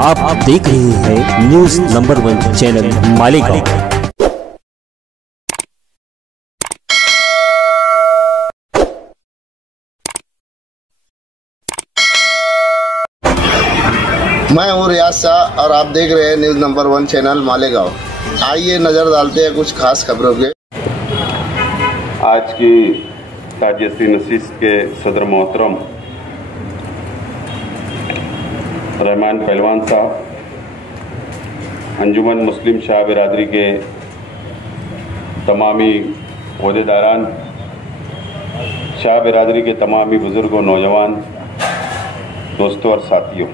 आप देख रहे हैं न्यूज नंबर 1 चैनल मालेगांव। मैं हूँ रियाज शाह और आप देख रहे हैं न्यूज नंबर 1 चैनल मालेगांव। आइए नजर डालते हैं कुछ खास खबरों के। आज की ताजियती नशीस के सदर मोहतरम रहमान पहलवान साहब, अंजुमन मुस्लिम शाह बिरादरी के तमामी ओहदेदारान, शाह बिरादरी के तमामी बुजुर्गों, नौजवान दोस्तों और साथियों,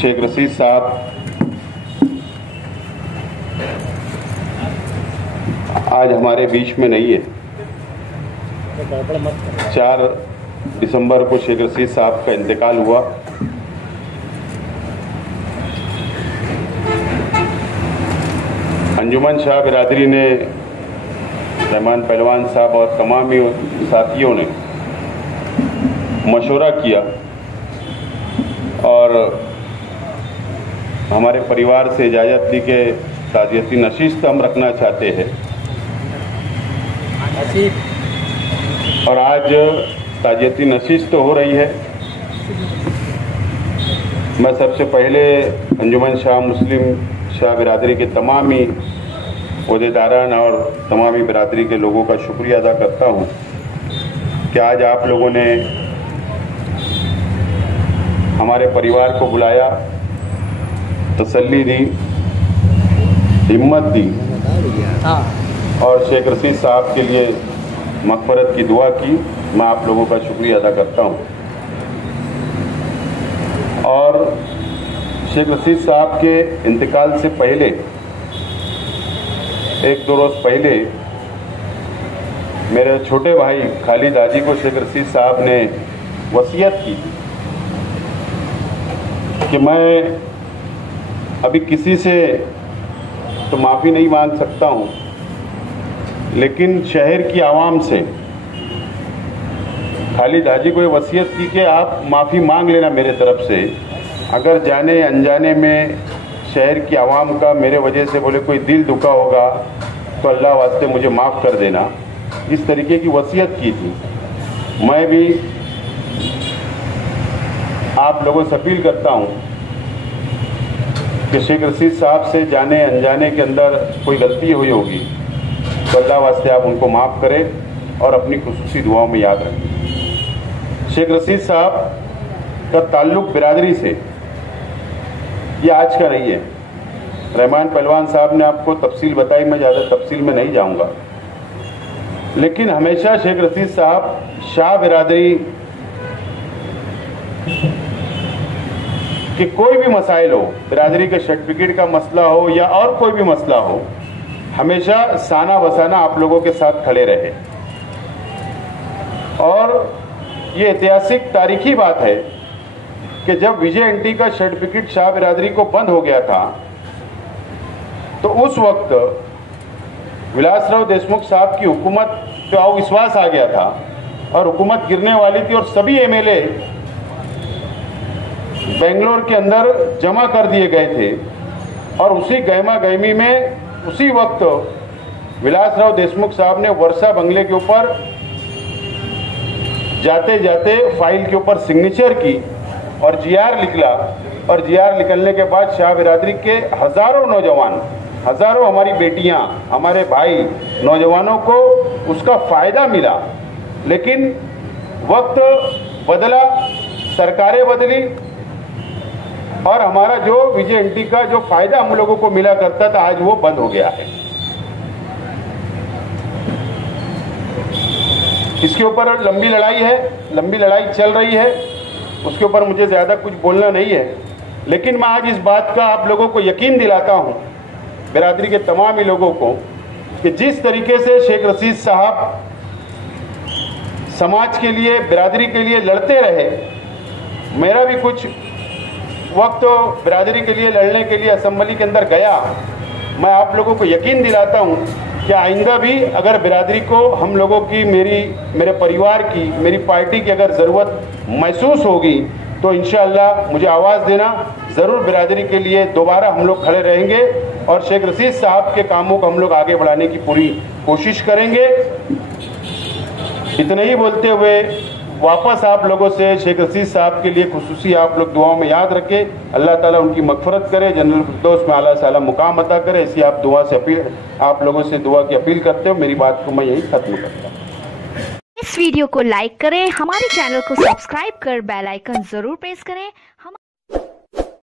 शेख रशीद साहब आज हमारे बीच में नहीं है। 4 दिसंबर को शेख रशीद साहब का इंतकाल हुआ। अंजुमन शाह बिरादरी ने, रहमान पहलवान साहब और तमाम साथियों ने मशवरा किया और हमारे परिवार से इजाज़त ली कि ताजियती नशीस हम रखना चाहते हैं। और आज ताजियती नशीस तो हो रही है। मैं सबसे पहले अंजुमन शाह मुस्लिम शाह बिरादरी के तमामी ओहदेदारान और तमामी बिरादरी के लोगों का शुक्रिया अदा करता हूँ कि आज आप लोगों ने हमारे परिवार को बुलाया, तसल्ली दी, हिम्मत दी और शेख रशीद साहब के लिए मग़फ़िरत की दुआ की। मैं आप लोगों का शुक्रिया अदा करता हूँ। और शेख रशीद साहब के इंतकाल से पहले 1-2 रोज़ पहले मेरे छोटे भाई खालिद हाजी को शेख रशीद साहब ने वसीयत की कि मैं अभी किसी से तो माफ़ी नहीं मांग सकता हूँ, लेकिन शहर की आवाम से खालिद हाजी को ये वसीयत की कि आप माफ़ी मांग लेना मेरे तरफ से। अगर जाने अनजाने में शहर की आवाम का मेरे वजह से बोले कोई दिल दुखा होगा तो अल्लाह वास्ते मुझे माफ़ कर देना। इस तरीके की वसीयत की थी। मैं भी आप लोगों से अपील करता हूँ कि शेख रशीद साहब से जाने अनजाने के अंदर कोई गलती हुई होगी तो अल्लाह वास्ते आप उनको माफ़ करें और अपनी खुसूसी दुआओं में याद रखें। शेख रशीद साहब का ताल्लुक़ बिरादरी से ये आज का नहीं है। रहमान पहलवान साहब ने आपको तफसील बताई, मैं ज़्यादा तफसील में नहीं जाऊंगा, लेकिन हमेशा शेख रशीद साहब शाह बिरादरी कि कोई भी मसाइल हो, बिरादरी के सर्टिफिकेट का मसला हो या और कोई भी मसला हो, हमेशा साना बसाना आप लोगों के साथ खड़े रहे। और ये ऐतिहासिक तारीखी बात है कि जब विजय एंटी का सर्टिफिकेट शाह बिरादरी को बंद हो गया था तो उस वक्त विलासराव देशमुख साहब की हुकूमत पे अविश्वास आ गया था और हुकूमत गिरने वाली थी और सभी एमएलए बेंगलोर के अंदर जमा कर दिए गए थे। और उसी गहमा गहमी में उसी वक्त विलासराव देशमुख साहब ने वर्षा बंगले के ऊपर जाते जाते फाइल के ऊपर सिग्नेचर की और जीआर निकला। और जीआर निकलने के बाद शाह बिरादरी के हजारों नौजवान, हजारों हमारी बेटियां, हमारे भाई नौजवानों को उसका फायदा मिला। लेकिन वक्त बदला, सरकारें बदली और हमारा जो विजय एंटी का जो फायदा हम लोगों को मिला करता था आज वो बंद हो गया है। इसके ऊपर लंबी लड़ाई है, लंबी लड़ाई चल रही है, उसके ऊपर मुझे ज़्यादा कुछ बोलना नहीं है। लेकिन मैं आज इस बात का आप लोगों को यकीन दिलाता हूँ, बिरादरी के तमाम ही लोगों को, कि जिस तरीके से शेख रशीद साहब समाज के लिए, बिरादरी के लिए लड़ते रहे, मेरा भी कुछ वक्त बिरादरी के लिए लड़ने के लिए असेंबली के अंदर गया। मैं आप लोगों को यकीन दिलाता हूँ कि आइंदा भी अगर बिरादरी को हम लोगों की, मेरे परिवार की, मेरी पार्टी की अगर ज़रूरत महसूस होगी तो इंशाअल्लाह मुझे आवाज़ देना, ज़रूर बिरादरी के लिए दोबारा हम लोग खड़े रहेंगे और शेख रशीद साहब के कामों को हम लोग आगे बढ़ाने की पूरी कोशिश करेंगे। इतना ही बोलते हुए वापस आप लोगों से शेख रशीद साहब के लिए खुसूसी आप लोग दुआओं में याद रखें। अल्लाह ताला उनकी मगफरत करे, जन्नत फिरदौस में आला साला मुकाम अता करे। ऐसी आप दुआ से अपील, आप लोगों से दुआ की अपील करते हो। मेरी बात को मैं यही खत्म करता हूँ। इस वीडियो को लाइक करें, हमारे चैनल को सब्सक्राइब कर बेल आइकन जरूर प्रेस करें।